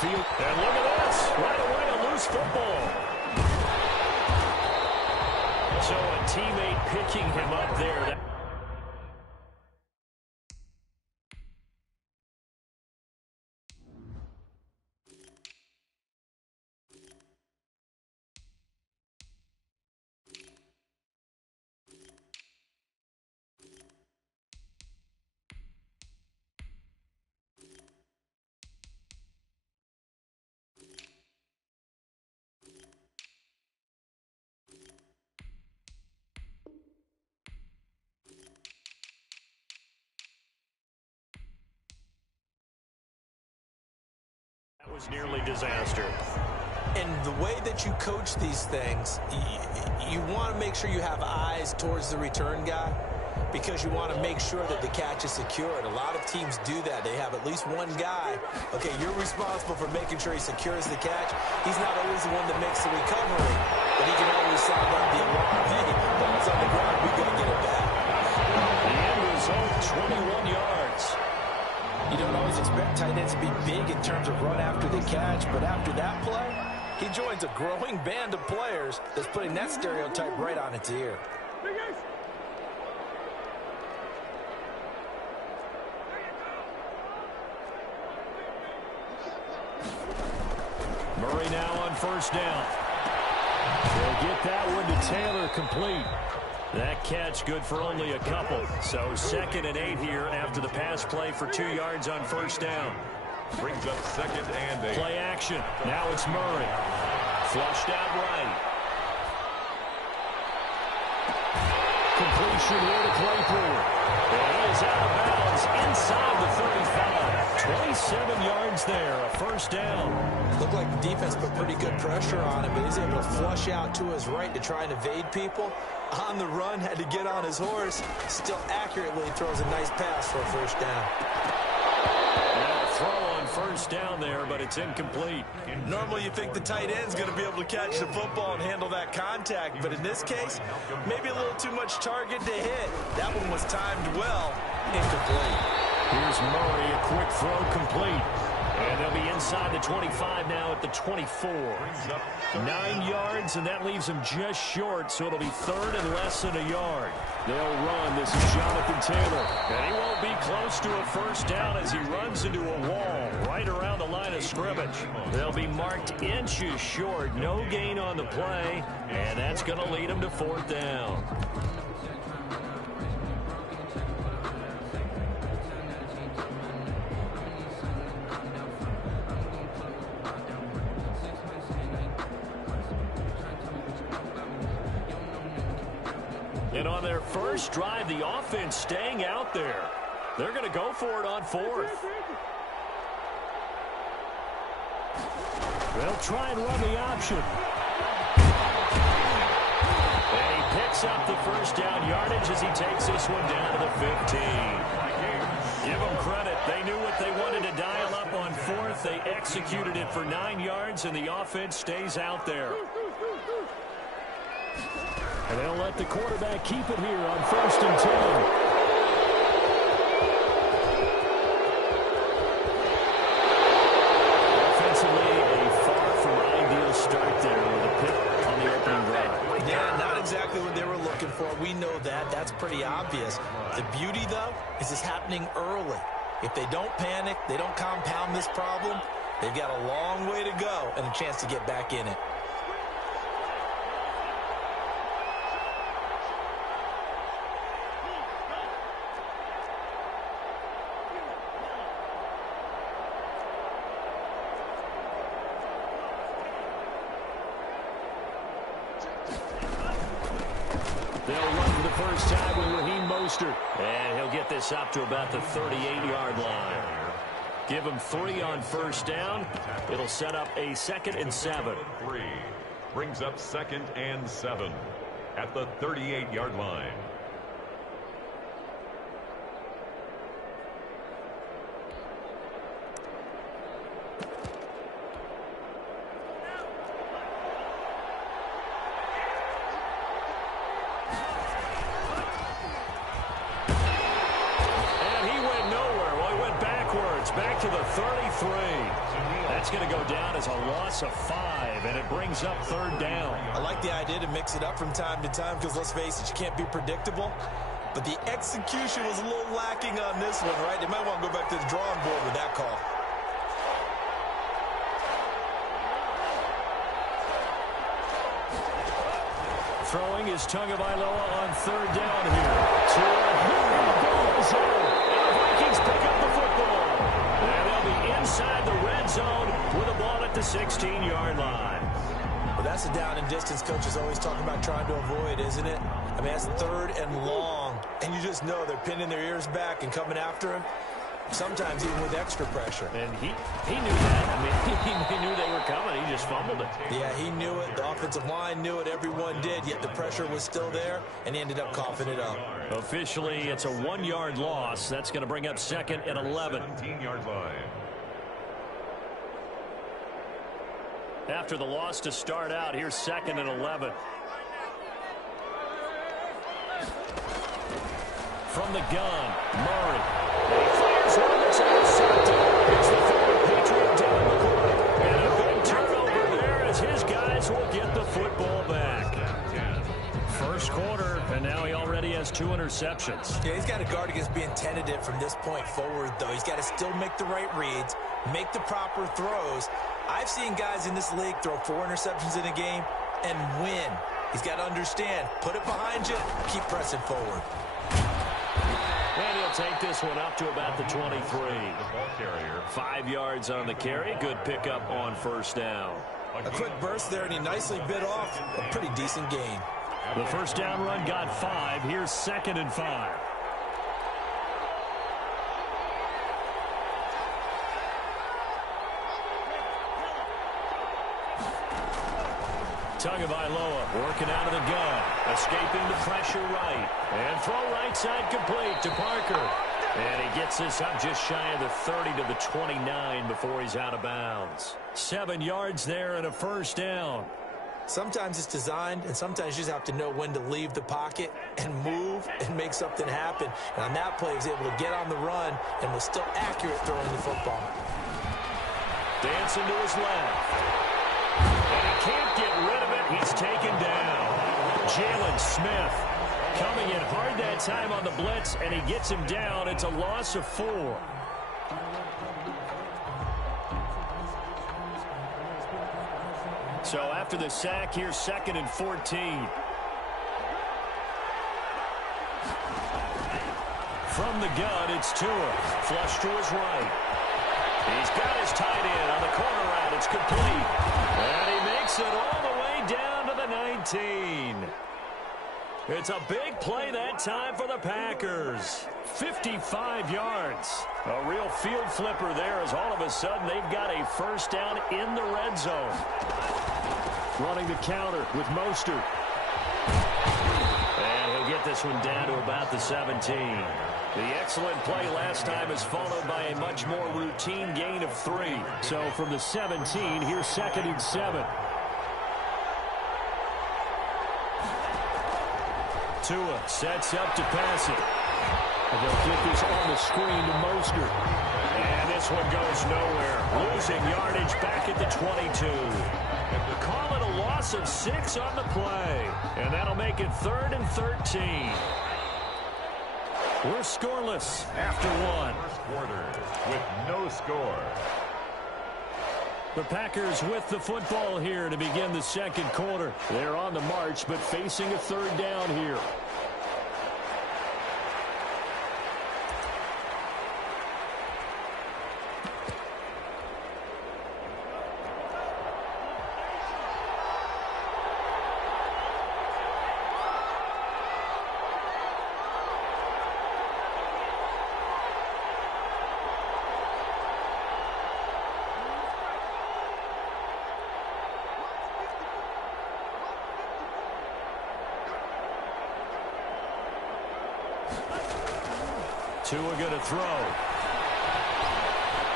field. And look at this. Right away, a loose football. So a teammate picking him up there. That was nearly disaster. And the way that you coach these things, you want to make sure you have eyes towards the return guy because you want to make sure that the catch is secured. A lot of teams do that. They have at least one guy. Okay, you're responsible for making sure he secures the catch. He's not always the one that makes the recovery, but he can always sound out the alarm. Hey, ball's on the ground. We got to get it back. The end result, 21 yards. You don't always expect tight ends to be big in terms of run after the catch, but after that play, he joins a growing band of players that's putting that stereotype right on its ear. Murray now on first down. They'll get that one to Taylor, complete. That catch good for only a couple. So 2nd and 8 here after the pass play for 2 yards on first down. Brings up 2nd and 8. Play action. Now it's Murray. Flushed out right. Completion here to Claypool. And he is out of bounds inside the 35. 27 yards there, a first down. Looked like the defense put pretty good pressure on him, but he's able to flush out to his right to try and evade people. On the run, had to get on his horse. Still accurately throws a nice pass for a first down. Now a throw on first down there, but it's incomplete. Normally you think the tight end's going to be able to catch the football and handle that contact, but in this case, maybe a little too much target to hit. That one was timed well. Incomplete. Here's Murray, a quick throw complete. And they'll be inside the 25 now at the 24. 9 yards, and that leaves him just short, so it'll be 3rd and less than a yard. They'll run. This is Jonathan Taylor. And he won't be close to a first down as he runs into a wall right around the line of scrimmage. They'll be marked inches short. No gain on the play, and that's going to lead him to 4th down. And on their first drive, the offense staying out there. They're going to go for it on 4th. They'll try and run the option. And he picks up the first down yardage as he takes this one down to the 15. Give them credit. They knew what they wanted to dial up on 4th. They executed it for 9 yards, and the offense stays out there. And they'll let the quarterback keep it here on 1st and 10. Offensively, a far from ideal start there with a pick on the opening drive. Yeah, not exactly what they were looking for. We know that. That's pretty obvious. The beauty, though, is it's happening early. If they don't panic, they don't compound this problem, they've got a long way to go and a chance to get back in it. They'll run for the first time with Raheem Mostert. And he'll get this up to about the 38-yard line. Give him 3 on first down. It'll set up a 2nd and 7. 3 brings up 2nd and 7 at the 38-yard line. Back to the 30, That's going to go down as a loss of 5, and it brings up third down. I like the idea to mix it up from time to time because, let's face it, you can't be predictable. But the execution was a little lacking on this one, right? They might want to go back to the drawing board with that call. Throwing is Tagovailoa on third down here. Goes in, and the Vikings pick up the football. And they'll be inside the red zone with a ball at the 16-yard line. Well, that's the down and distance coaches always talk about trying to avoid, isn't it? I mean, that's third and long, and you just know they're pinning their ears back and coming after him, sometimes even with extra pressure. And he knew that. I mean, he knew they were coming. He just fumbled it. Yeah, he knew it. The offensive line knew it. Everyone did, yet the pressure was still there, and he ended up coughing it up. Officially, it's a 1-yard loss. That's going to bring up second and 11. 17-yard line. After the loss to start out, here's second and 11. From the gun, Murray. He fires one that's intercepted. It's the former Patriot down the court. And a big turnover there as his guys will get the football back. First quarter, and now he already has 2 interceptions. Yeah, he's got to guard against being tentative from this point forward, though. He's got to still make the right reads, make the proper throws. I've seen guys in this league throw 4 interceptions in a game and win. He's got to understand, put it behind you, keep pressing forward. And he'll take this one up to about the 23. 5 yards on the carry. Good pickup on first down. A quick burst there, and he nicely bit off a pretty decent gain. The first down run got 5. Here's second and 5. Tagovailoa working out of the gun. Escaping the pressure right. And throw right side complete to Parker. And he gets this up just shy of the 30 to the 29 before he's out of bounds. 7 yards there and a first down. Sometimes it's designed, and sometimes you just have to know when to leave the pocket and move and make something happen. And on that play, he was able to get on the run and was still accurate throwing the football. Dancing to his left. And he can't get rid of it. He's taken down. Jalen Smith coming in hard that time on the blitz, and he gets him down. It's a loss of 4. So after the sack, here's second and 14. From the gun, it's Tua. Flush to his right. He's got his tight end on the corner route. It's complete. And he makes it all the way down to the 19. It's a big play that time for the Packers. 55 yards. A real field flipper there as all of a sudden they've got a first down in the red zone. Running the counter with Mostert. And he'll get this one down to about the 17. The excellent play last time is followed by a much more routine gain of 3. So from the 17, here's second and 7. Tua sets up to pass it. And they'll get this on the screen to Mostert. And this one goes nowhere. Losing yardage back at the 22. Call it a loss of 6 on the play. And that'll make it 3rd and 13. We're scoreless after 1. First quarter with no score. The Packers with the football here to begin the second quarter. They're on the march, but facing a third down here. Tua going to throw.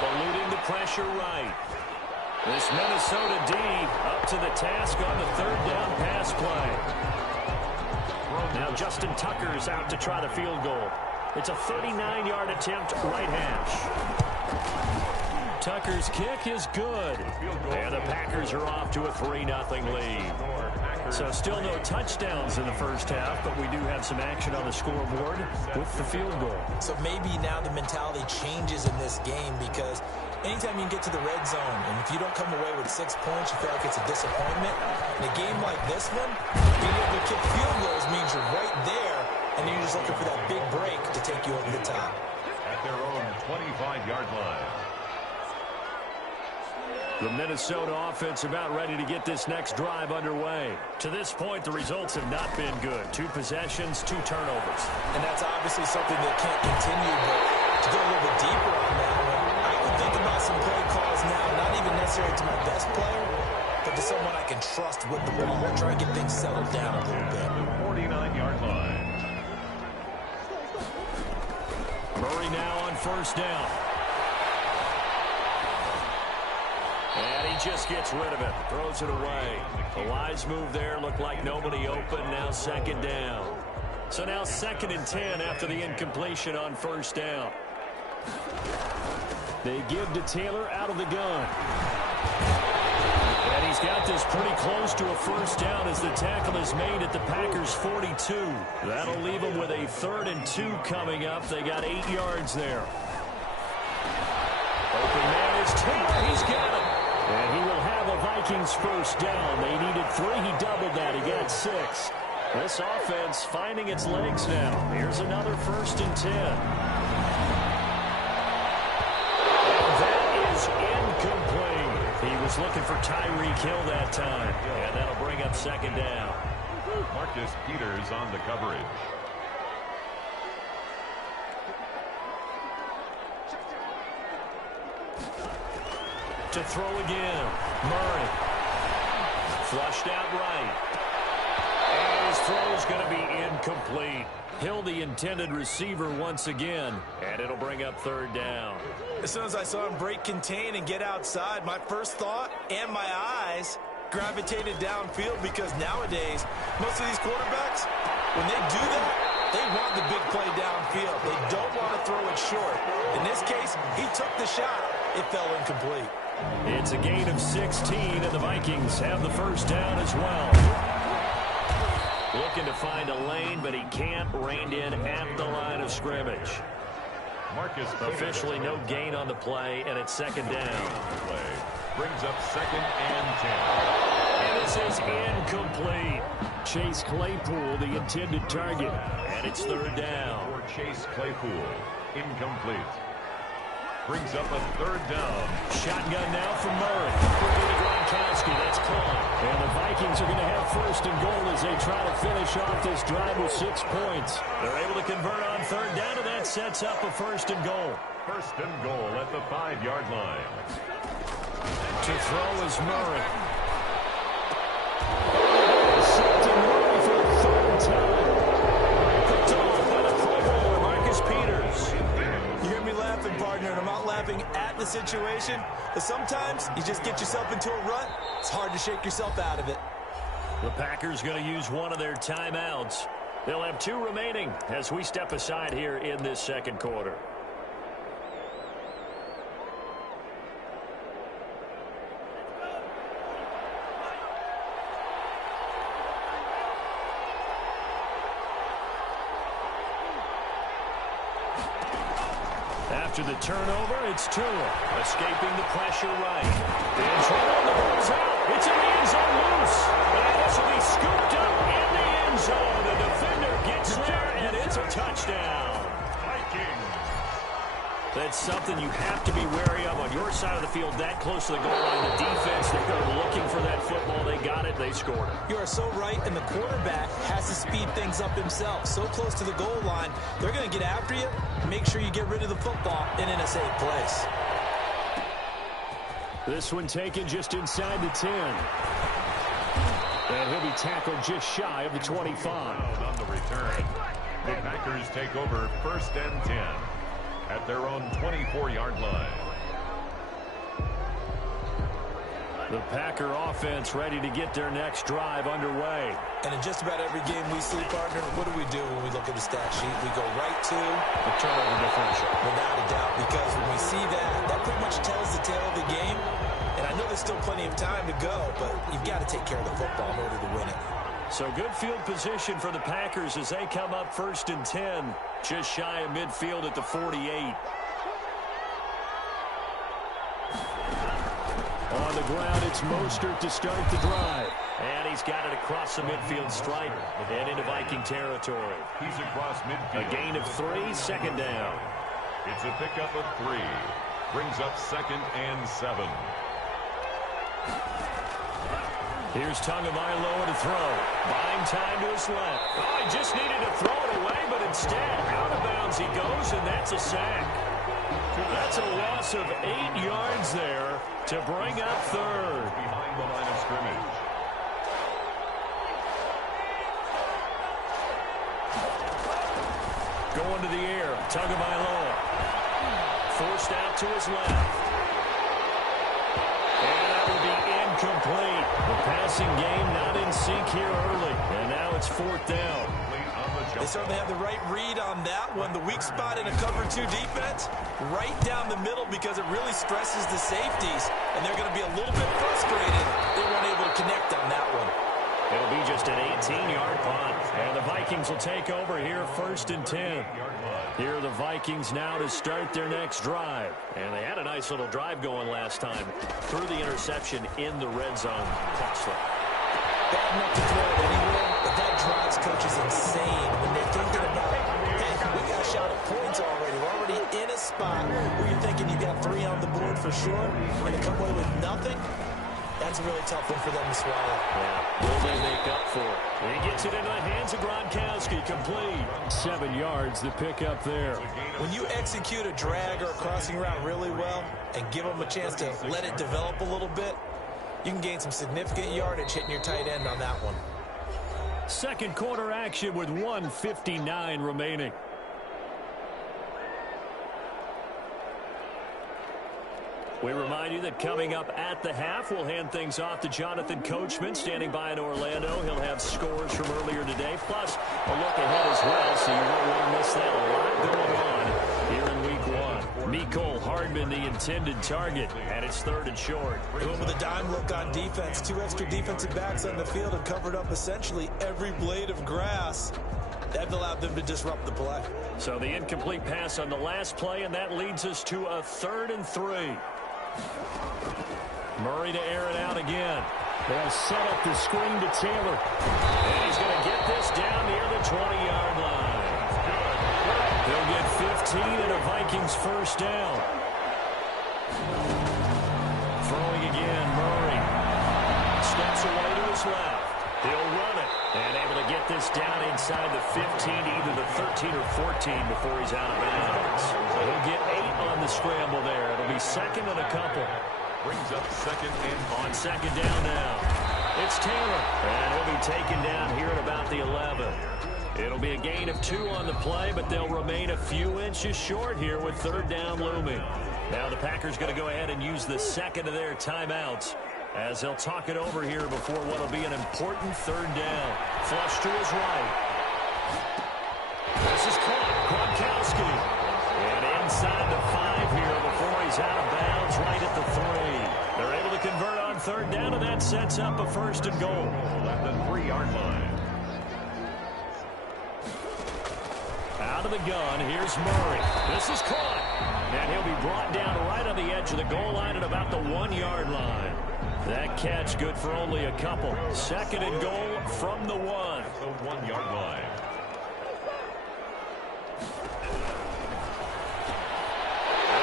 Eluding the pressure right. This Minnesota D up to the task on the third down pass play. Now Justin Tucker's out to try the field goal. It's a 39-yard attempt right hash. Tucker's kick is good. And the Packers are off to a 3-0 lead. So still no touchdowns in the first half, but we do have some action on the scoreboard with the field goal. So maybe now the mentality changes in this game, because anytime you can get to the red zone, and if you don't come away with 6 points, you feel like it's a disappointment. In a game like this one, being able to kick field goals means you're right there, and you're just looking for that big break to take you over the top. At their own 25-yard line. The Minnesota offense about ready to get this next drive underway. To this point, the results have not been good. 2 possessions, 2 turnovers. And that's obviously something that can't continue, but to go a little bit deeper on that one, I would think about some play calls now, not even necessarily to my best player, but to someone I can trust with the ball. Try and get things settled down a little bit. The 49-yard line. Murray now on first down. And he just gets rid of it. Throws it away. A wise move there. Looked like nobody open. Now second down. So now 2nd and 10 after the incompletion on first down. They give to Taylor out of the gun. And he's got this pretty close to a first down as the tackle is made at the Packers' 42. That'll leave them with a 3rd and 2 coming up. They got 8 yards there. Open man is Taylor. He's got it. And he will have a Vikings first down. They needed 3. He doubled that. He got 6. This offense finding its legs now. Here's another 1st and 10. And that is incomplete. He was looking for Tyreek Hill that time. And that'll bring up 2nd down. Marcus Peters on the coverage. To throw again. Murray. Flushed out right. And his throw is going to be incomplete. Hill, the intended receiver once again. And it'll bring up 3rd down. As soon as I saw him break contain and get outside, my first thought and my eyes gravitated downfield, because nowadays, most of these quarterbacks, when they do that, they want the big play downfield. They don't want to throw it short. In this case, he took the shot. It fell incomplete. It's a gain of 16, and the Vikings have the first down as well. Looking to find a lane, but he can't. Reined in at the line of scrimmage. Marcus officially no gain on the play, and it's 2nd down. Play brings up 2nd and 10. And this is incomplete. Chase Claypool, the intended target, and it's 3rd down. For Chase Claypool, incomplete. Brings up a 3rd down. Shotgun now from Murray. Quickly to Gronkowski. That's caught. And the Vikings are going to have 1st and goal as they try to finish off this drive with 6 points. They're able to convert on 3rd down, and that sets up a 1st and goal. 1st and goal at the 5-yard line. To throw is Murray. Sent to Murray for the 3rd time. Picked off by the Pro Bowler, Marcus Peters. You hear me laughing, partner, and I'm not laughing at the situation, but sometimes you just get yourself into a rut. It's hard to shake yourself out of it. The Packers going to use one of their timeouts. They'll have 2 remaining as we step aside here in this 2nd quarter. After the turnover, it's Tua. Escaping the pressure right. In trouble, the ball's out. It's in the end zone loose. And this will be scooped up in the end zone. The defender gets there, and it's a touchdown. Vikings. That's something you have to be wary of on your side of the field, that close to the goal line. The defense, they're looking for that football. They got it. They scored it. You are so right, and the quarterback has to speed things up himself. So close to the goal line, they're going to get after you. Make sure you get rid of the football and in a safe place. This one taken just inside the 10. And he'll be tackled just shy of the 25. On the return, the Packers take over 1st and 10 at their own 24-yard line. The Packer offense ready to get their next drive underway. And in just about every game we see, partner, what do we do when we look at the stat sheet? We go right to the turnover differential. Without a doubt, because when we see that, that pretty much tells the tale of the game. And I know there's still plenty of time to go, but you've got to take care of the football in order to win it. So good field position for the Packers as they come up 1st and 10, just shy of midfield at the 48. On the ground, it's Mostert to start the drive. And he's got it across the midfield stripe and into Viking territory. He's across midfield. A gain of 3, 2nd down. It's a pickup of 3. Brings up 2nd and 7. Here's Tagovailoa to throw. Buying time to his left. Oh, he just needed to throw it away, but instead, out of bounds he goes, and that's a sack. That's a loss of 8 yards there to bring up 3rd. Behind the line of scrimmage. Going to the air, Tagovailoa. Forced out to his left. And that will be incomplete. The passing game not in sync here early. And now it's 4th down. They certainly have the right read on that one. The weak spot in a cover 2 defense, right down the middle because it really stresses the safeties. And they're going to be a little bit frustrated they weren't able to connect on that one. It'll be just an 18-yard punt. And the Vikings will take over here 1st and 10. Here are the Vikings now to start their next drive. And they had a nice little drive going last time. Through the interception in the red zone. Costly. Bad enough to throw it anywhere, but that drives coaches insane when they're thinking about, hey, we got a shot at points already. We're already in a spot where you're thinking you got 3 on the board for sure, and to come away with nothing, that's a really tough one for them to swallow. Yeah, will they make up for it? He gets it into the hands of Gronkowski, complete. 7 yards, the pickup there. When you execute a drag or a crossing route really well and give them a chance to let it develop a little bit, you can gain some significant yardage hitting your tight end on that one. Second quarter action with 1:59 remaining. We remind you that coming up at the half, we'll hand things off to Jonathan Coachman, standing by in Orlando. He'll have scores from earlier today, plus a look ahead as well, so you won't want to miss that. A lot going on here in Week 1. Mecole Hardman, the intended target, and it's 3rd and short. Going with a dime look on defense. 2 extra defensive backs on the field and covered up essentially every blade of grass. That allowed them to disrupt the play. So the incomplete pass on the last play, and that leads us to a 3rd and 3. Murray to air it out again. They'll set up the screen to Taylor. And he's going to get this down near the 20-yard line. They'll get 15 and a Vikings 1st down. Throwing again, Murray. Steps away to his left. He'll run it. And able to get this down inside the 15 to either the 13 or 14 before he's out of bounds. He'll get 8 on the scramble there. It'll be 2nd and a couple. Brings up 2nd and on 2nd down now. It's Taylor. And he'll be taken down here at about the 11. It'll be a gain of 2 on the play, but they'll remain a few inches short here with 3rd down looming. Now the Packers going to go ahead and use the 2nd of their timeouts as they'll talk it over here before what will be an important 3rd down. Flush to his right. This is caught. Gronkowski. And inside the 5 here before he's out of bounds right at the 3. They're able to convert on 3rd down, and that sets up a 1st and goal. At the 3-yard line. Out of the gun, here's Murray. This is caught. And he'll be brought down right on the edge of the goal line at about the 1-yard line. That catch good for only a couple. 2nd and goal from the 1. The 1-yard line.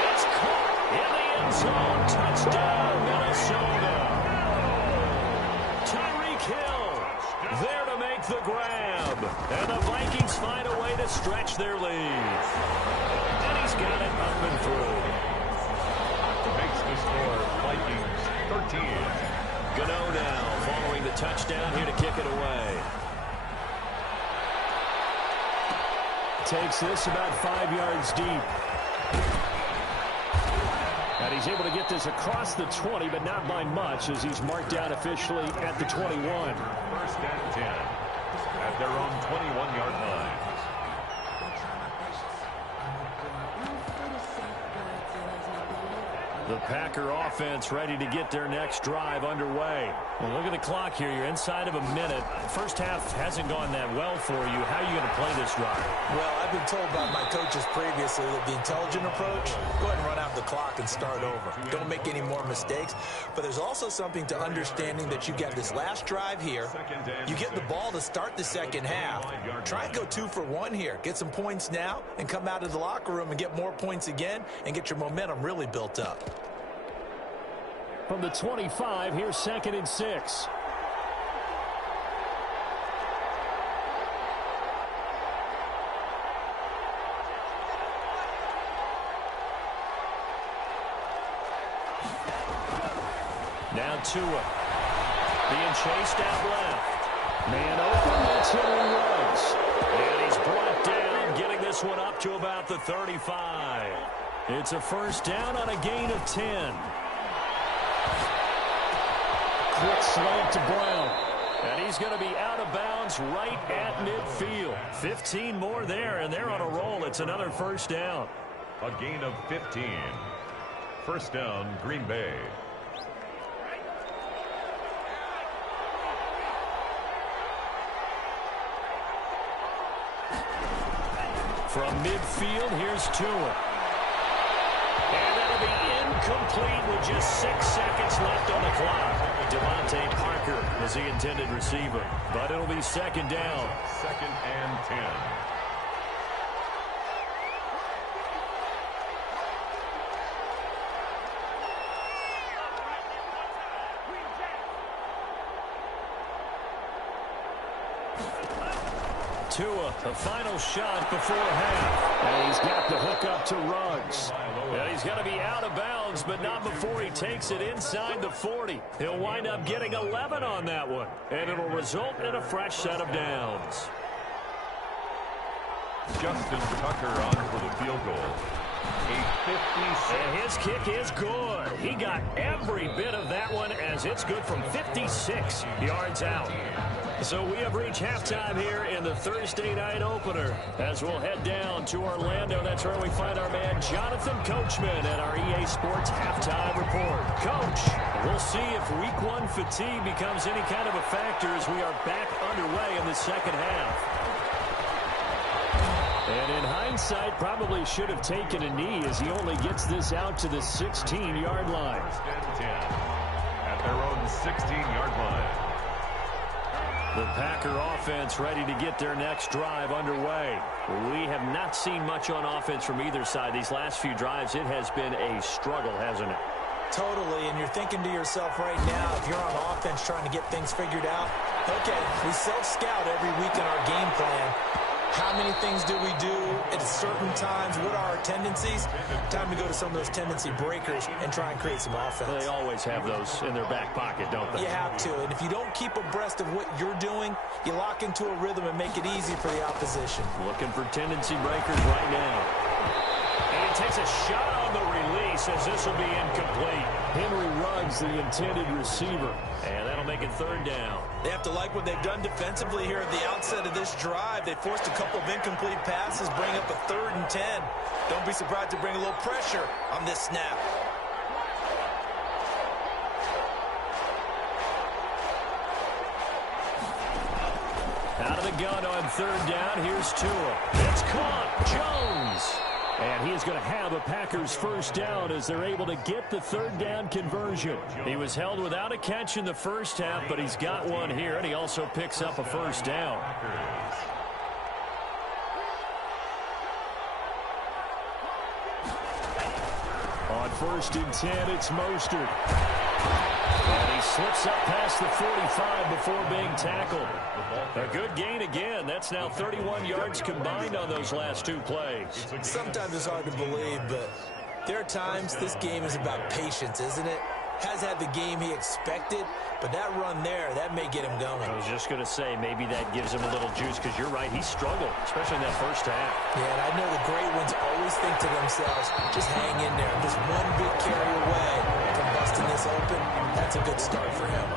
It's caught in the end zone. Touchdown, Minnesota. Tyreek Hill there to make the grab. And the Vikings find a way to stretch their lead. And he's got it up and through. Makes the score Vikings 13. Gano now following the touchdown here to kick it away. Takes this about 5 yards deep. And he's able to get this across the 20, but not by much, as he's marked down officially at the 21. First and 10 at their own 21-yard line. The Packer offense ready to get their next drive underway. Well, look at the clock here. You're inside of a minute. First half hasn't gone that well for you. How are you going to play this drive? Well, I've been told by my coaches previously that the intelligent approach, go ahead and run out the clock and start over. Don't make any more mistakes. But there's also something to understanding that you get this last drive here. You get the ball to start the second half. Try and go 2 for 1 here. Get some points now and come out of the locker room and get more points again and get your momentum really built up. From the 25, here's 2nd and 6. Now Tua. Being chased out left. Man open, that's Henry Ruggs. And he's brought down, getting this one up to about the 35. It's a first down on a gain of 10. Quick slant to Brown. And he's going to be out of bounds right at midfield. 15 more there, and they're on a roll. It's another first down. A gain of 15. First down, Green Bay. From midfield, here's Tua. And that'll be incomplete with just 6 seconds left on the clock. Devontae Parker is the intended receiver, but it'll be second down. 2nd and 10. Tua, the final shot before half. And he's got the hook up to Ruggs. And he's going to be out of bounds, but not before he takes it inside the 40. He'll wind up getting 11 on that one. And it'll result in a fresh set of downs. Justin Tucker on for the field goal. A 56. And his kick is good. He got every bit of that one, as it's good from 56 yards out. So we have reached halftime here in the Thursday night opener, as we'll head down to Orlando. That's where we find our man Jonathan Coachman at our EA Sports Halftime Report. Coach, we'll see if Week 1 fatigue becomes any kind of a factor as we are back underway in the second half. And in hindsight, probably should have taken a knee, as he only gets this out to the 16-yard line. First and 10 at their own 16-yard line. The Packer offense ready to get their next drive underway. We have not seen much on offense from either side. These last few drives, it has been a struggle, hasn't it? Totally, and you're thinking to yourself right now, if you're on offense trying to get things figured out, okay, we self-scout every week in our game plan. How many things do we do at certain times? What are our tendencies? Time to go to some of those tendency breakers and try and create some offense. Well, they always have those in their back pocket, don't they? You have to, and if you don't keep abreast of what you're doing, you lock into a rhythm and make it easy for the opposition. Looking for tendency breakers right now. And he takes a shot on the release, as this will be incomplete. Henry Ruggs, the intended receiver. And that'll make it third down. They have to like what they've done defensively here at the outset of this drive. They forced a couple of incomplete passes, bring up a 3rd and 10. Don't be surprised to bring a little pressure on this snap. Out of the gun on 3rd down, here's Tua. It's caught, Jones. And he is going to have a Packers first down as they're able to get the 3rd down conversion. He was held without a catch in the first half, but he's got one here, and he also picks up a first down. On 1st and 10, it's Mostert. And he slips up past the 45 before being tackled. A good gain again. That's now 31 yards combined on those last 2 plays. Sometimes it's hard to believe, but there are times this game is about patience, isn't it? has had the game he expected, but that run there, that may get him going. I was just going to say, maybe that gives him a little juice, because you're right, he struggled, especially in that first half. Yeah, and I know the great ones always think to themselves, just hang in there. Just one big carry away from busting this open. That's a good start for him.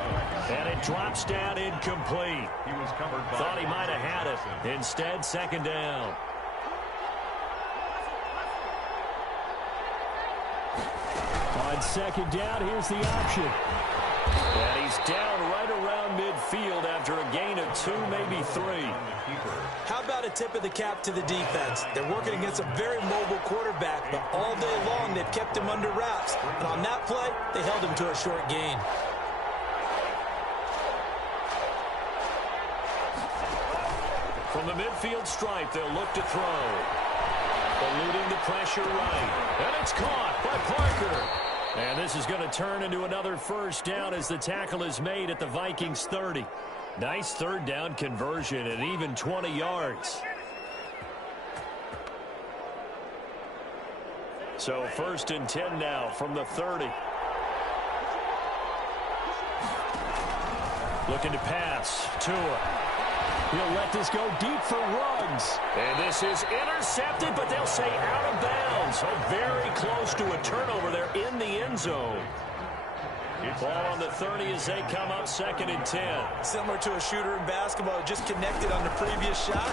And it drops down incomplete. He was covered by Thought he might have had it. Instead, second down. On second down, here's the option. And he's down right around midfield after a gain of 2, maybe 3. How about a tip of the cap to the defense? They're working against a very mobile quarterback, but all day long they've kept him under wraps. And on that play, they held him to a short gain. From the midfield stripe, they'll look to throw. Eluding the pressure right. And it's caught by Parker. And this is going to turn into another first down as the tackle is made at the Vikings 30. Nice third down conversion and even 20 yards. So 1st and 10 now from the 30. Looking to pass. Tua. He'll let this go deep for Ruggs. And this is intercepted, but they'll say out of bounds. So very close to a turnover there in the end zone. Ball on the 30 as they come up 2nd and 10. Similar to a shooter in basketball, just connected on the previous shot.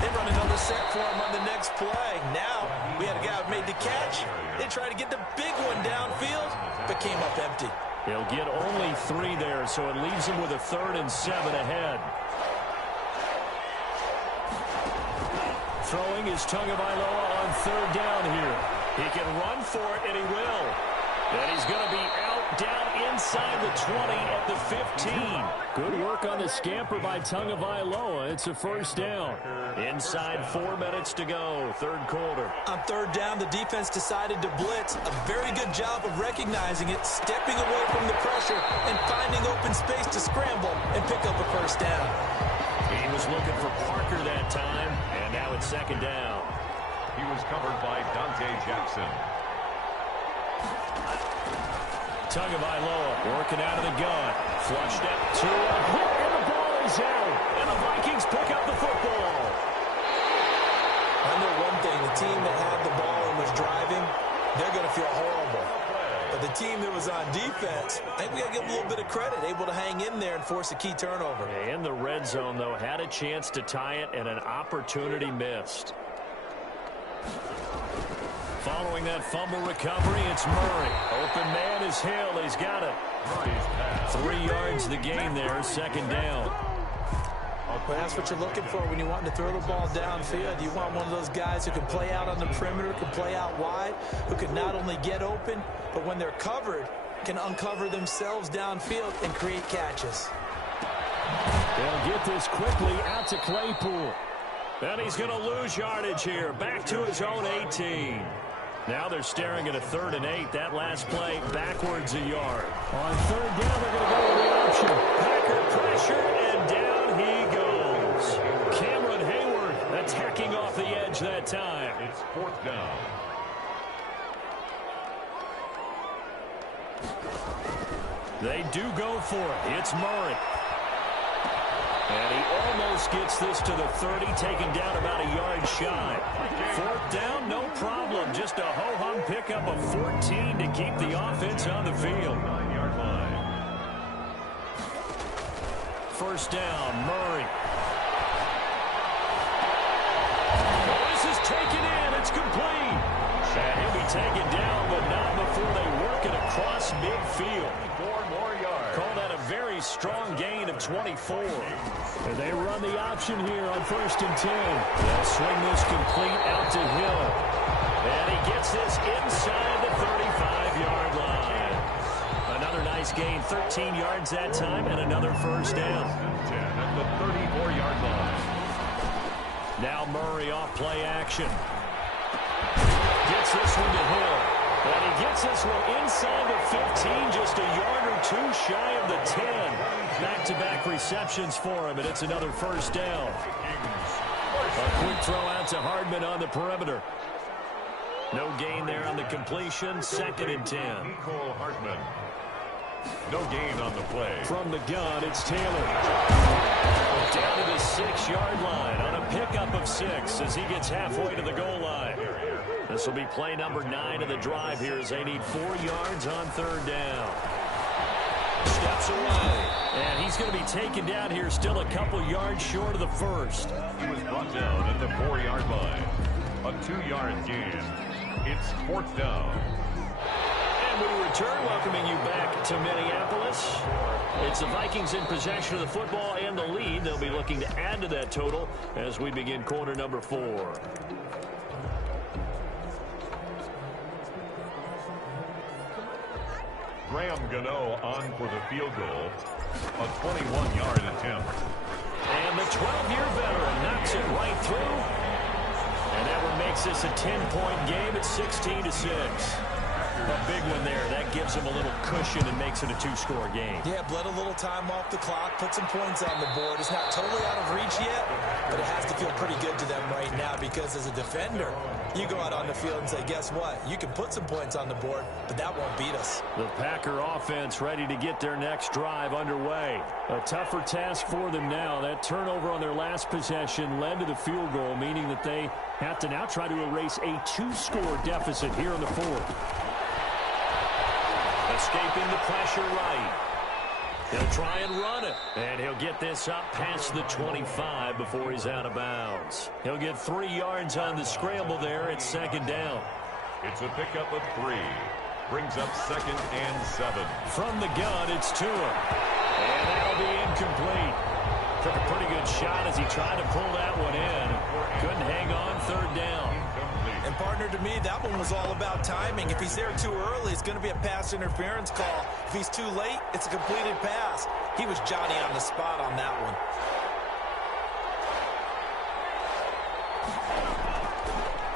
They run another set for him on the next play. Now, we had a guy who made the catch. They tried to get the big one downfield, but came up empty. He'll get only 3 there, so it leaves him with a 3rd and 7 ahead. Throwing is Tagovailoa on 3rd down here. He can run for it, and he will. And he's going to be out down inside the 20 at the 15. Good work on the scamper by Tagovailoa. It's a first down. Inside 4 minutes to go, 3rd quarter. On 3rd down, the defense decided to blitz. A very good job of recognizing it, stepping away from the pressure, and finding open space to scramble and pick up a first down. He was looking for Parker that time, and now it's 2nd down. He was covered by Dante Jackson. Tagovailoa working out of the gun. Flushed out to a hit, and the ball is out. And the Vikings pick up the football. I know one thing. The team that had the ball and was driving, they're going to feel horrible. But the team that was on defense, I think we got to give them a little bit of credit, able to hang in there and force a key turnover. In the red zone, though, had a chance to tie it, and an opportunity missed. Following that fumble recovery, it's Murray. Open man is Hill. He's got it. 3 yards the gain there, 2nd down. Well, that's what you're looking for when you want to throw the ball downfield. You want one of those guys who can play out on the perimeter, can play out wide, who can not only get open, but when they're covered, can uncover themselves downfield and create catches. They'll get this quickly out to Claypool. And he's going to lose yardage here. Back to his own 18. Now they're staring at a 3rd and 8. That last play backwards a yard. On 3rd down, they're going to go with the option. Packer pressure, and down he goes. Cameron Hayward attacking off the edge that time. It's 4th down. They do go for it. It's Murray. And he almost gets this to the 30, taken down about a yard shy. 4th down, no problem. Just a ho-hum pickup of 14 to keep the offense on the field. 9-yard line. 1st down, Murray. Oh, this is taken in. It's complete. And he'll be taken down, but not before they work it across midfield. 4 more yards. Call that a very strong gain of 24. And they run the option here on 1st and 10. They'll swing this complete out to Hill. And he gets this inside the 35-yard line. Another nice gain, 13 yards that time, and another first down. 10 at the 34-yard line. Now Murray off play action. Gets this one to Hill. And he gets this one inside the 15, just a yard or 2 shy of the 10. Back-to-back receptions for him, and it's another first down. A quick throw out to Hardman on the perimeter. No gain there on the completion, 2nd and 10. Mecole Hardman. No gain on the play. From the gun, it's Taylor. Down to the 6-yard line on a pickup of 6 as he gets halfway to the goal line. This will be play number 9 of the drive here as they need 4 yards on 3rd down. Steps away. And he's going to be taken down here still a couple yards short of the first. He was brought down at the 4-yard line. A 2-yard gain. It's 4th down. And we return, welcoming you back to Minneapolis. It's the Vikings in possession of the football and the lead. They'll be looking to add to that total as we begin quarter number 4. Graham Gano on for the field goal. A 21-yard attempt. And the 12-year veteran knocks it right through. And that one makes this a 10-point game at 16-6. A big one there. That gives them a little cushion and makes it a 2-score game. Yeah, bled a little time off the clock, put some points on the board. It's not totally out of reach yet, but it has to feel pretty good to them right now because as a defender, you go out on the field and say, guess what? You can put some points on the board, but that won't beat us. The Packer offense ready to get their next drive underway. A tougher task for them now. That turnover on their last possession led to the field goal, meaning that they have to now try to erase a 2-score deficit here in the 4th. Escaping the pressure right. He'll try and run it. And he'll get this up past the 25 before he's out of bounds. He'll get 3 yards on the scramble there at 2nd down. It's a pickup of 3. Brings up 2nd and 7. From the gun, it's Tua. And that'll be incomplete. Took a pretty good shot as he tried to pull that one in. Couldn't hang on 3rd down. And partner, to me, that one was all about timing. If he's there too early, it's going to be a pass interference call. If he's too late, it's a completed pass. He was Johnny on the spot on that one.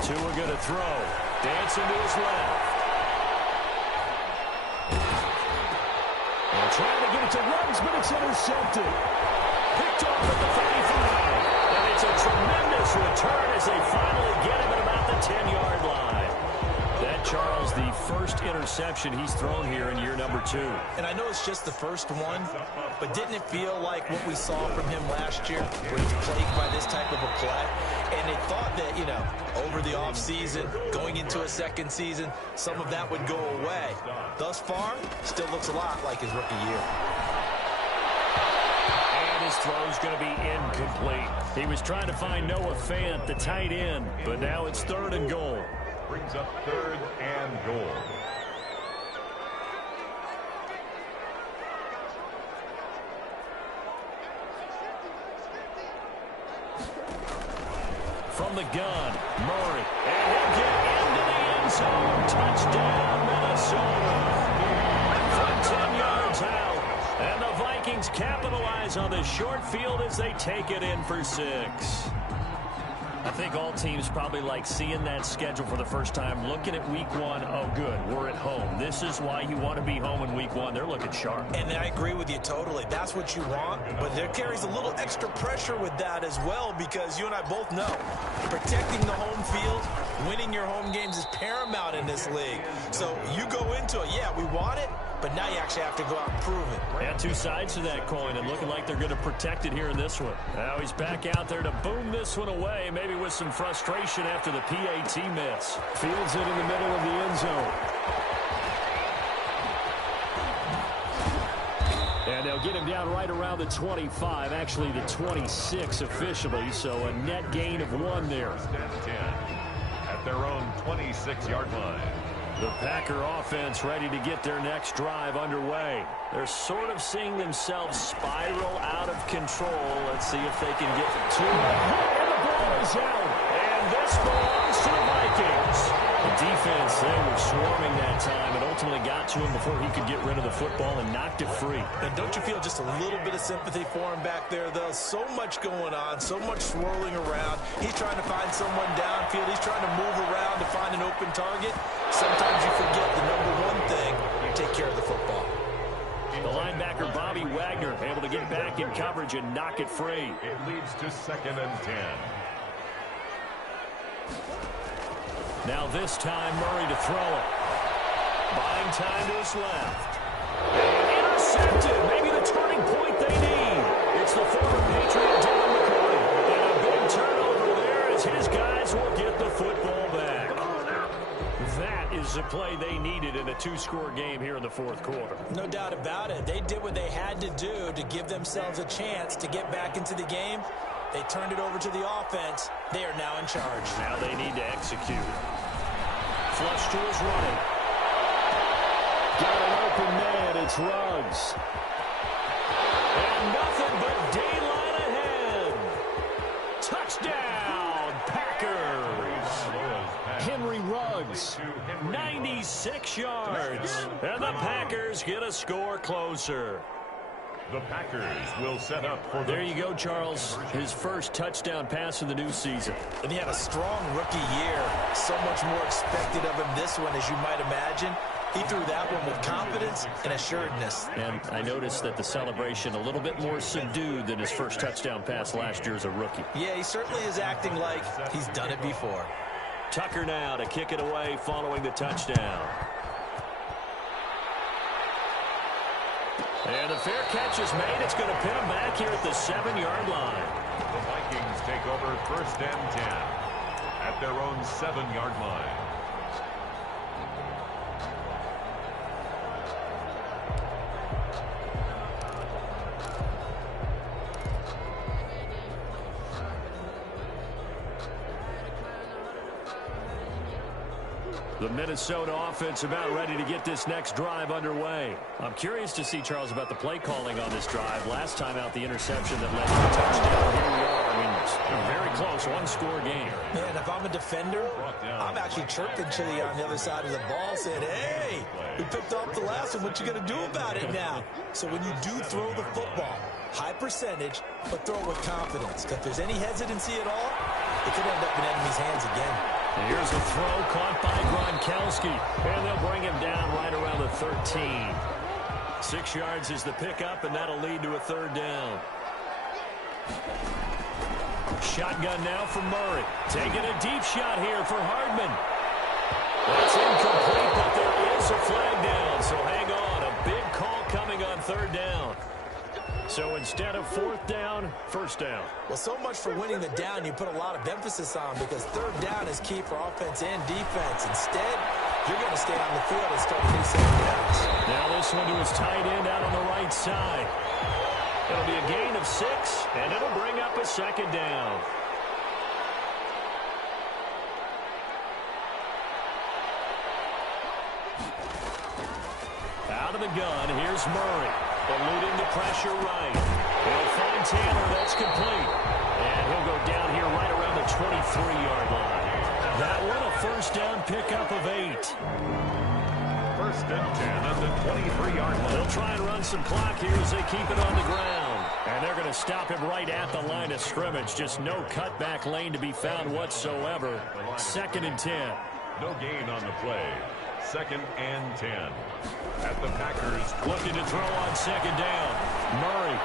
Tua going to throw. Dancing to his left. And trying to get it to Ruggs, but it's intercepted. Picked off at the 35. And it's a tremendous return as they finally get him at about the 10-yard line. That, Charles, the first interception he's thrown here in year number 2. And I know it's just the first one, but didn't it feel like what we saw from him last year, where he's plagued by this type of a play? And they thought that, you know, over the offseason, going into a second season, some of that would go away. Thus far, still looks a lot like his rookie year. His throw's going to be incomplete. He was trying to find Noah Fant, the tight end, but now it's 3rd and goal. Brings up 3rd and goal. From the gun, Murray. And he'll get into the end zone. Touchdown, Minnesota. From 10 yards out. And the Vikings capitalize on this short field as they take it in for 6. I think all teams probably like seeing that schedule for the first time, looking at week 1. Oh, good, we're at home. This is why you want to be home in week 1. They're looking sharp. And I agree with you totally. That's what you want, but there carries a little extra pressure with that as well because you and I both know protecting the home field, winning your home games is paramount in this league. So you go into it, yeah, we want it, but now you actually have to go out and prove it. Yeah, 2 sides to that coin, and looking like they're going to protect it here in this one. Now he's back out there to boom this one away, maybe with some frustration after the PAT miss. Fields it in the middle of the end zone. And they'll get him down right around the 25, actually the 26 officially, so a net gain of 1 there. At their own 26-yard line. The Packer offense ready to get their next drive underway. They're sort of seeing themselves spiral out of control. Let's see if they can get to it. And the ball is out. And this belongs to the Vikings. The defense, they were swarming that time and ultimately got to him before he could get rid of the football and knocked it free. And don't you feel just a little bit of sympathy for him back there, though? So much going on, so much swirling around. He's trying to find someone downfield. He's trying to move around to find an open target. Sometimes you forget the number 1 thing, take care of the football. The linebacker, Bobby Wagner, able to get back in coverage and knock it free. It leads to 2nd and 10. Now this time, Murray to throw it. Buying time to his left. And was the play they needed in a two-score game here in the fourth quarter. No doubt about it. They did what they had to do to give themselves a chance to get back into the game. They turned it over to the offense. They are now in charge. Now they need to execute. Flush to his right. Got an open man. It's Ruggs. And nothing but daylight ahead. Touchdown, Packers. Henry Ruggs, 96 yards. And the Packers get a score closer. The Packers will set up for There you go, Charles. His first touchdown pass of the new season. And he had a strong rookie year. So much more expected of him this one, as you might imagine. He threw that one with confidence and assuredness. And I noticed that the celebration a little bit more subdued than his first touchdown pass last year as a rookie. Yeah, he certainly is acting like he's done it before. Tucker now to kick it away following the touchdown. And the fair catch is made. It's going to pin him back here at the 7-yard line. The Vikings take over 1st and 10 at their own 7-yard line. The Minnesota offense about ready to get this next drive underway. I'm curious to see, Charles, about the play calling on this drive. Last time out, the interception that led to the touchdown. Here we are. I mean, it's very close, one-score game. Man, if I'm a defender, I'm actually chirping Chili on the other side of the ball, saying, hey, we picked off the last one. What you going to do about it now? So when you do throw the football, high percentage, but throw it with confidence. Because if there's any hesitancy at all, it could end up in enemy's hands again. And here's a throw caught by Gronkowski. And they'll bring him down right around the 13. 6 yards is the pickup, and that'll lead to a 3rd down. Shotgun now for Murray. Taking a deep shot here for Hardman. That's incomplete, but there is a flag down. So hang on. A big call coming on 3rd down. So instead of 4th down, 1st down. Well, so much for winning the down you put a lot of emphasis on, because 3rd down is key for offense and defense. Instead, you're going to stay on the field and start hitting 2nd downs. Now this one to his tight end out on the right side. It'll be a gain of 6, and it'll bring up a 2nd down. Out of the gun, here's Murray. Eluding the pressure right. He'll find Taylor. That's complete. And he'll go down here right around the 23-yard line. That one a 1st down pickup of 8. 1st and 10 at the 23-yard line. They'll try and run some clock here as they keep it on the ground. And they're going to stop him right at the line of scrimmage. Just no cutback lane to be found whatsoever. 2nd and 10. No gain on the play. 2nd and 10. At the Packers. Looking to throw on 2nd down. Murray.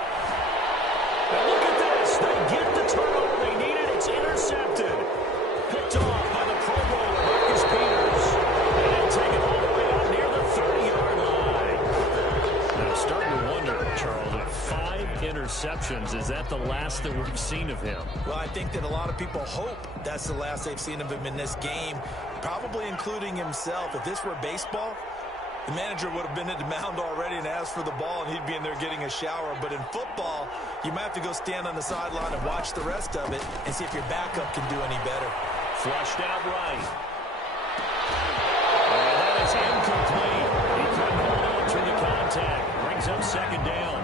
And look at this. They get the turnover they needed. It's intercepted. Picked off by the Pro Bowler, Marcus Peters. And they'll take it all the way out near the 30-yard line. Now, I'm starting to wonder, Charles, if 5 interceptions, is that the last that we've seen of him? Well, I think that a lot of people hope that's the last they've seen of him in this game, probably including himself. If this were baseball, the manager would have been at the mound already and asked for the ball, and he'd be in there getting a shower. But in football, you might have to go stand on the sideline and watch the rest of it and see if your backup can do any better. Flushed out right. And that is incomplete. He couldn't hold on through the contact. Brings up 2nd down.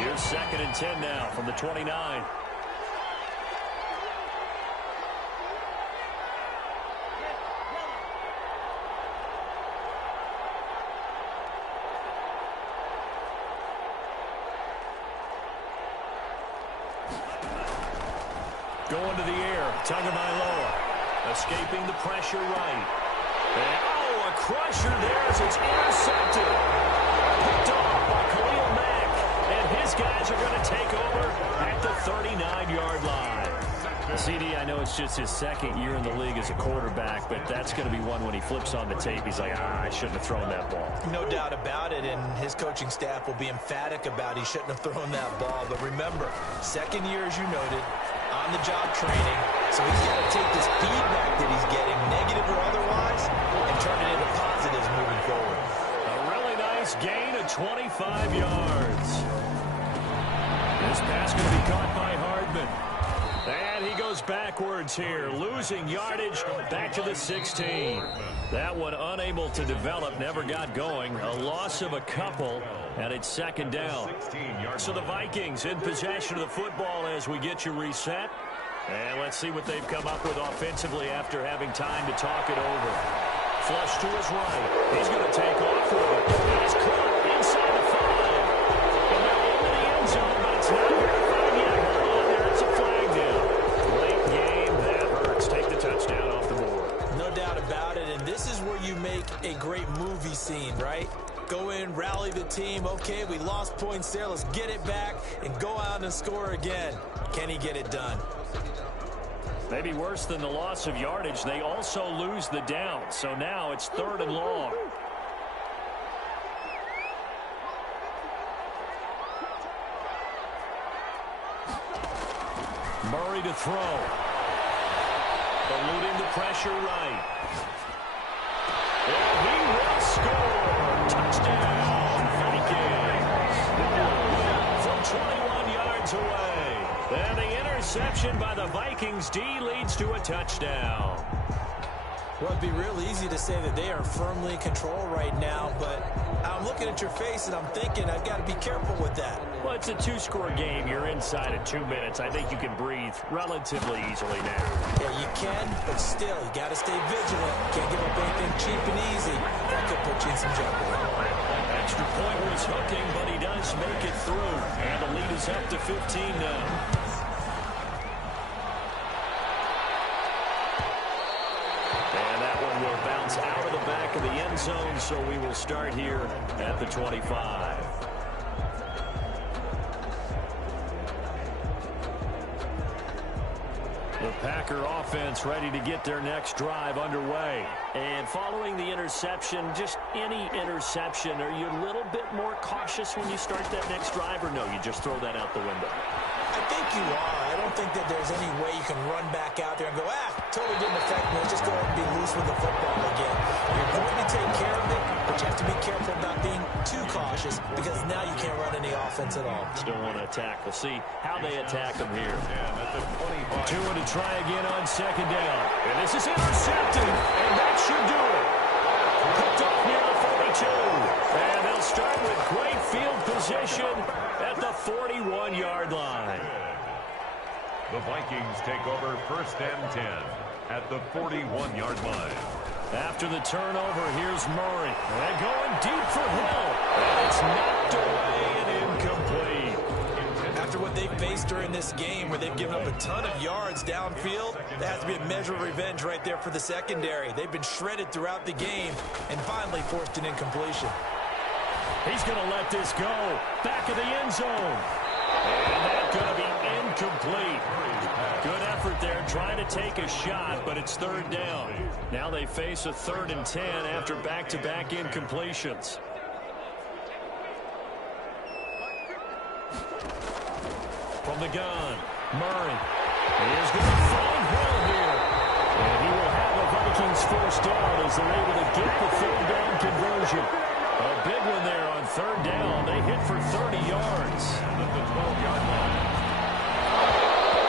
Here's 2nd and 10 now from the 29. Going to the air, Tagovailoa, escaping the pressure right. And, oh, a crusher there as it's intercepted. Picked off by Khalil Mack. And his guys are going to take over at the 39-yard line. CD, I know it's just his 2nd year in the league as a quarterback, but that's going to be one when he flips on the tape. He's like, I shouldn't have thrown that ball. No doubt about it, and his coaching staff will be emphatic about he shouldn't have thrown that ball. But remember, 2nd year, as you noted, on-the-job training. So he's got to take this feedback that he's getting, negative or otherwise, and turn it into positives moving forward. A really nice gain of 25 yards. This pass going to be caught by Hardman. And he goes backwards here, losing yardage back to the 16. That one unable to develop, never got going. A loss of a couple, and it's second down. So the Vikings in possession of the football as we get you reset. And let's see what they've come up with offensively after having time to talk it over. Flush to his right. He's going to take off with it. And he's caught inside the 5. And now into the end zone, but it's not verified yet. Hold on there. It's a flag down. Late game. That hurts. Take the touchdown off the board. No doubt about it. And this is where you make a great movie scene, right? Go in, rally the team. Okay, we lost points there. Let's get it back and go out and score again. Can he get it done? Maybe worse than the loss of yardage, they also lose the down. So now it's 3rd and long. Murray to throw. Eluding the pressure right. And he will score. Touchdown, Vikings. From 21 yards away. And the interception by the Vikings D leads to a touchdown. Well, it'd be real easy to say that they are firmly in control right now, but I'm looking at your face and I'm thinking I've got to be careful with that. Well, it's a 2-score game. You're inside of 2 minutes. I think you can breathe relatively easily now. Yeah, you can, but still, you got to stay vigilant. Can't give up anything cheap and easy. That could put you in some jeopardy. Extra point was hooking, but he does make it through. And the lead is up to 15 now. Out of the back of the end zone, so we will start here at the 25. The Packer offense ready to get their next drive underway. And following the interception, just any interception, are you a little bit more cautious when you start that next drive, or no, you just throw that out the window? I think you are. I don't think that there's any way you can run back out there and go, totally didn't affect me. Let's just go ahead and be loose with the football again. You're going to take care of it, but you have to be careful about being too cautious because now you can't run any offense at all. Still want to attack. We'll see how they attack them here. Tua to try again on second down. And this is intercepted, and that should do it. Picked off near the 42. And they'll start with great field position at the 41-yard line. The Vikings take over 1st and 10 at the 41-yard line. After the turnover, here's Murray. And going deep for Hill. And it's knocked away and incomplete. After what they've faced during this game where they've given up a ton of yards downfield, that has to be a measure of revenge right there for the secondary. They've been shredded throughout the game and finally forced an incompletion. He's going to let this go. Back of the end zone. And that's going to be incomplete. Good effort there, trying to take a shot, but it's 3rd down. Now they face a 3rd and 10 after back-to-back incompletions. From the gun, Murray. He is going to find Hill here. And he will have the Vikings first down as they're able to get the 3rd down conversion. A big one there on 3rd down. They hit for 30 yards. At the 12-yard line.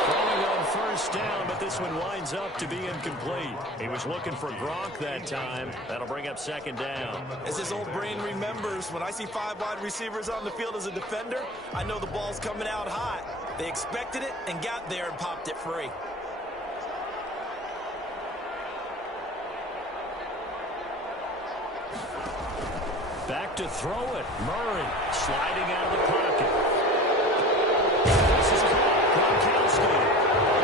Throwing on 1st down, but this one winds up to be incomplete. He was looking for Gronk that time. That'll bring up 2nd down. As his old brain remembers, when I see 5 wide receivers on the field as a defender, I know the ball's coming out hot. They expected it and got there and popped it free. Back to throw it. Murray sliding out of the pocket. This is caught. Gronkowski.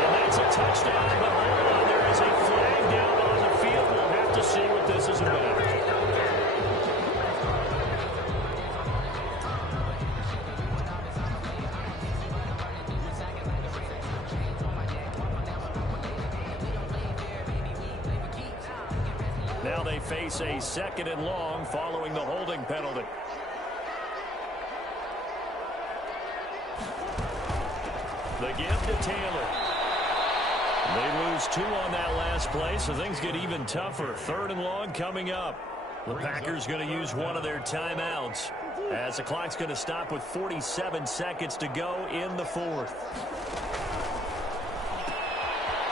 And that's a touchdown. But hold on, there is a flag down on the field. We'll have to see what this is about. Now they face a 2nd and long following the holding penalty. The give to Taylor. They lose 2 on that last play, so things get even tougher. 3rd and long coming up. The Packers going to use one of their timeouts as the clock's going to stop with 47 seconds to go in the 4th.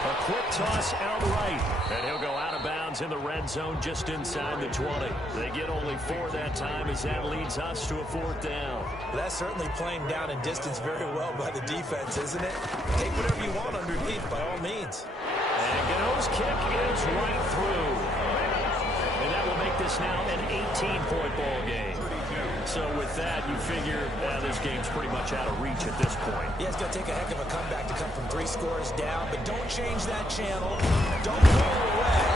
A quick toss out right, and he'll go out of bounds in the red zone just inside the 20. They get only 4 that time as that leads us to a 4th down. That's certainly playing down and distance very well by the defense, isn't it? Take whatever you want underneath by all means. And Gano's kick is right through. And that will make this now an 18-point ball game. So with that, you figure this game's pretty much out of reach at this point. Yeah, it's going to take a heck of a comeback to come from 3 scores down, but don't change that channel. Don't pull away.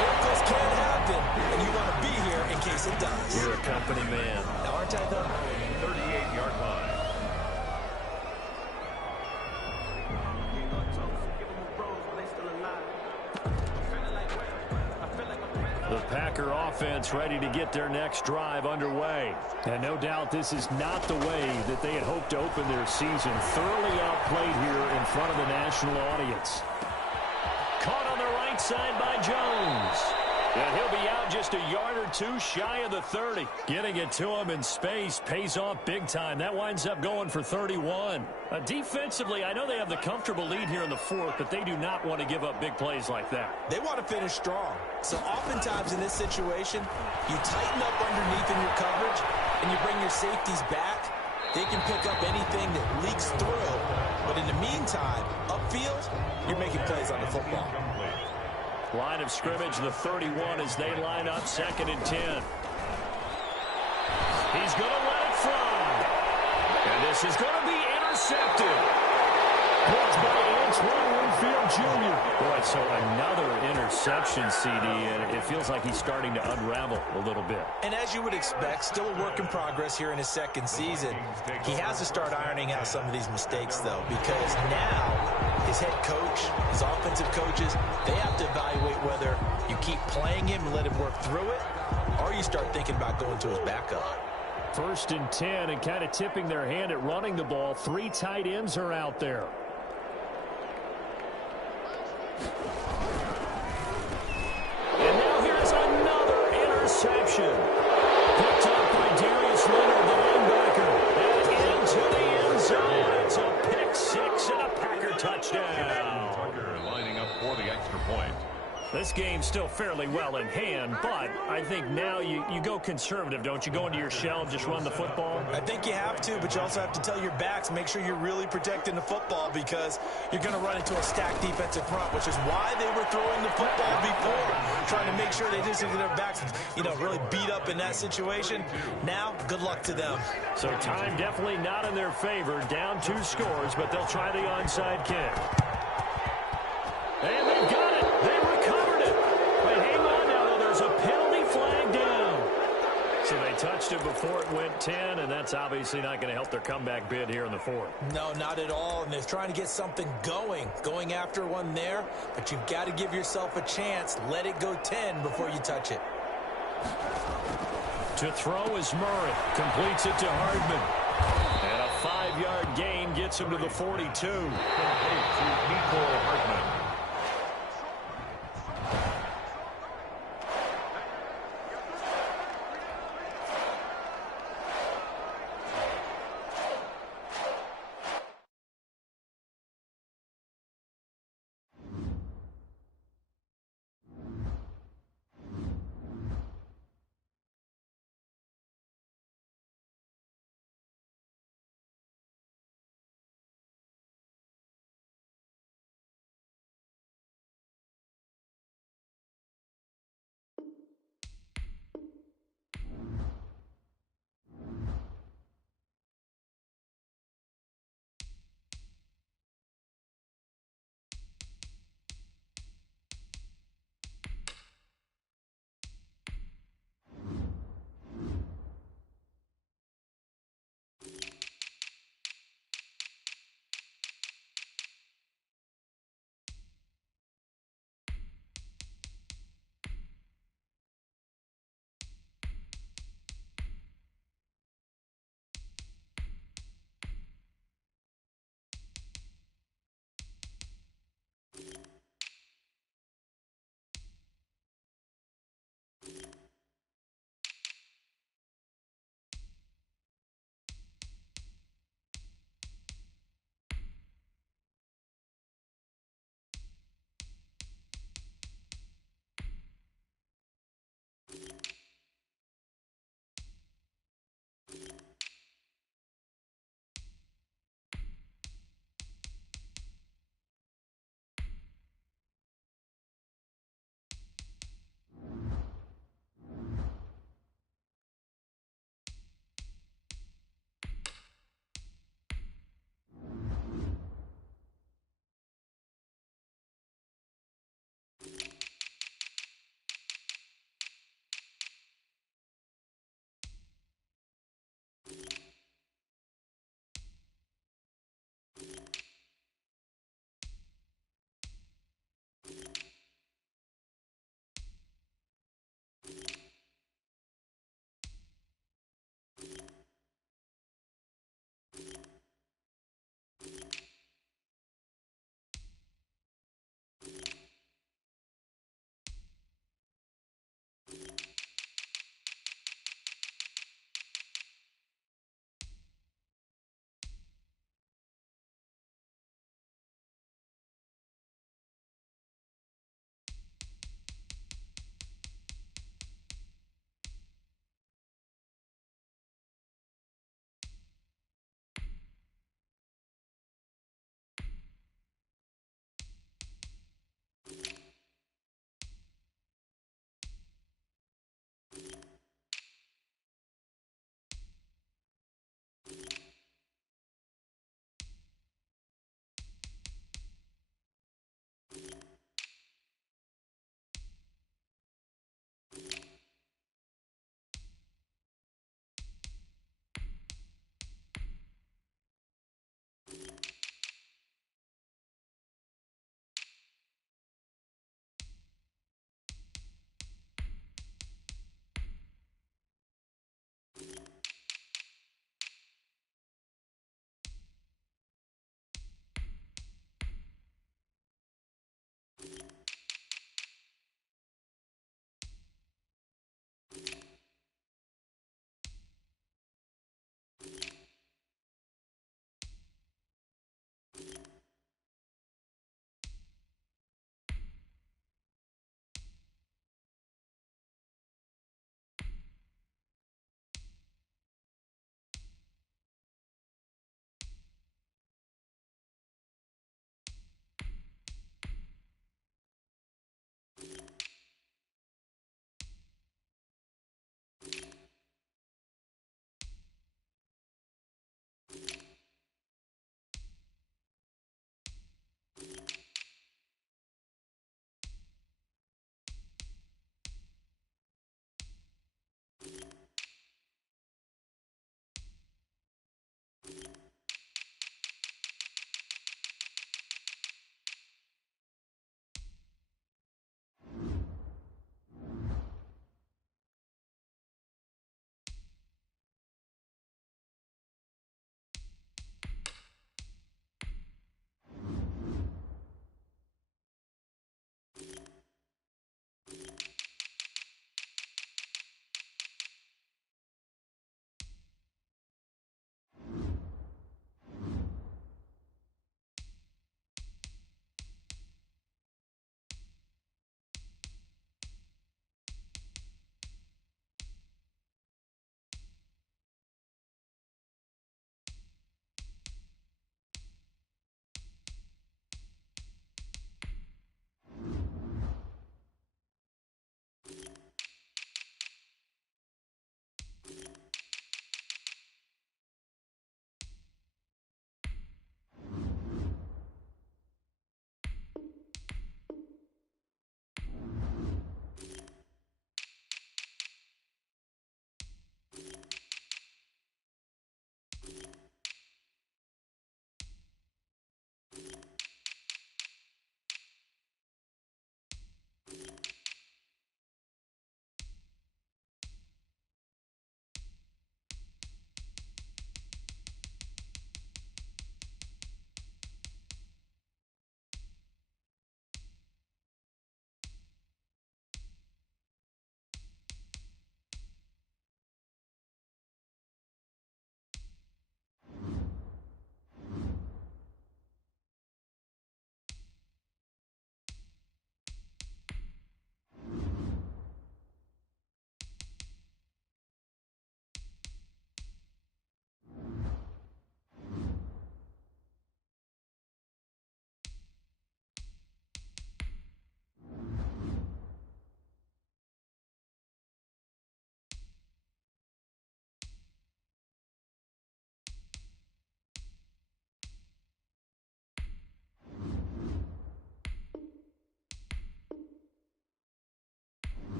Miracles can happen, and you want to be here in case it does. You're a company man. Now, aren't I, though? 38-yard line. The Packer offense ready to get their next drive underway. And no doubt this is not the way that they had hoped to open their season. Thoroughly outplayed here in front of the national audience. Caught on the right side by Jones. And he'll be out just a yard or 2 shy of the 30. Getting it to him in space pays off big time. That winds up going for 31. Defensively, I know they have the comfortable lead here in the 4th, but they do not want to give up big plays like that. They want to finish strong. So oftentimes in this situation, you tighten up underneath in your coverage, and you bring your safeties back. They can pick up anything that leaks through. But in the meantime, upfield, you're making plays on the football. Line of scrimmage, the 31 as they line up 2nd and 10. He's going to let it fly. And this is going to be intercepted. It's by Antoine Winfield Jr. Boy, so another interception, CD, and it feels like he's starting to unravel a little bit. And as you would expect, still a work in progress here in his 2nd season. He has to start ironing out some of these mistakes, though, because now his head coach, his offensive coaches, they have to evaluate whether you keep playing him and let him work through it, or you start thinking about going to his backup. 1st and 10, and kind of tipping their hand at running the ball. 3 tight ends are out there. And now here's another interception. Picked up by Darius Leonard, the linebacker. And into the end zone. It's a pick 6 and a Packer touchdown. Tucker lining up for the extra point. This game's still fairly well in hand, but I think now you go conservative, don't you? Go into your shell and just run the football? I think you have to, but you also have to tell your backs, make sure you're really protecting the football because you're going to run into a stacked defensive front, which is why they were throwing the football before, trying to make sure they didn't get their backs, really beat up in that situation. Now, good luck to them. So time definitely not in their favor. Down 2 scores, but they'll try the onside kick. And they've got it. They recovered it. But hang on now, though. There's a penalty flag down. So they touched it before it went 10, and that's obviously not going to help their comeback bid here in the 4th. No, not at all. And they're trying to get something going after one there. But you've got to give yourself a chance. Let it go 10 before you touch it. To throw is Murray. Completes it to Hardman. And a 5-yard gain gets him to the 42. Complete to Mecole Hardman.